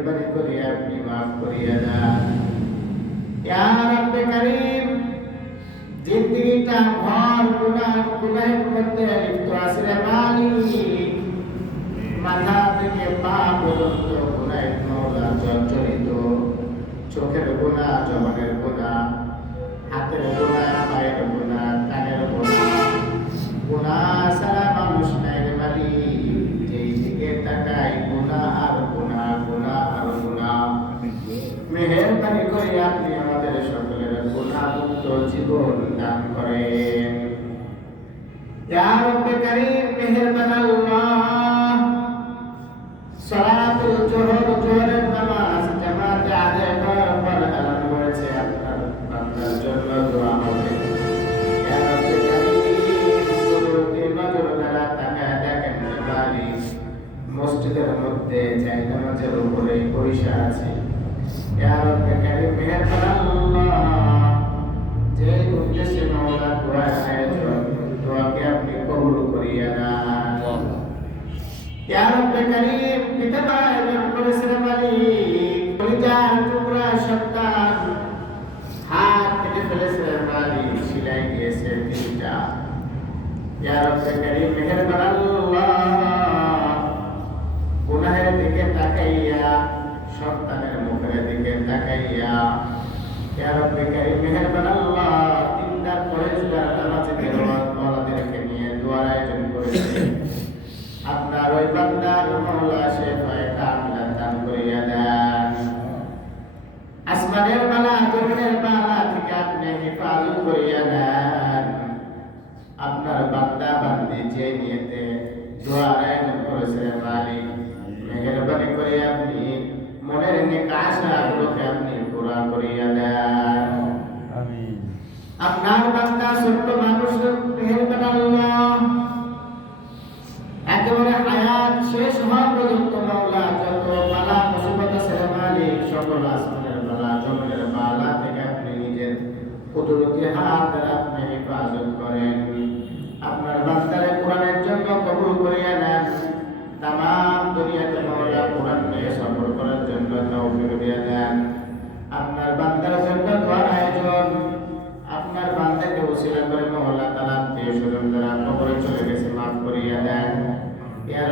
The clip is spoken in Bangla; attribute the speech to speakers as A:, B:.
A: মেহেরবানি করে আপনি মাফ করিয়া দেন। কারীম জিন্দিগিটা ভর গুনাহ গুনাহের মধ্যে লিপ্ত আছে রে মালিক, মাথা থেকে পা পর্যন্ত গুনাহের মৌলা জর্জরিত। চোখের গুণা জমানের গুনাহ আপনি আমাদের সকলের গুনাহমুক্ত জীবন দান করেন। মসজিদের মধ্যে যাই নামাজের উপরে পয়সা আছে। ইয়া রব্বে কারীম মেহেরবান আল্লাহ যে উদ্দেশ্যে মাওলা দোয়ার আয়োজন দোয়াকে আপনি কবুল করিয়া নেন ইয়া রব্বে কারীম পিতা আয়োজন করেছেন মালিক কলিজার টুকরা সন্তান হাত কেটে ফেলেছে মালিক সিলাই দিয়েছে তিনটা ইয়া রব্বে কারীম আল্লাহ দিকে তাকাইয়া সন্তানের মুখের দিকে তাকাইয়া ইয়া রব্বে কারীম মেহেরবান আশাগুলোকে আপনি পুরা করিয়া দেন আপনার বান্দা ছোট্ট মানুষ মেহেরবান আল্লাহ। একেবারে হায়াত শেষ হওয়া পর্যন্ত মাওলা যত বালা মুসিবত আছে মালিক সকল আসমানের বালা জমিনের বালা থেকে আপনি নিজের কুদরতি হাত দ্বারা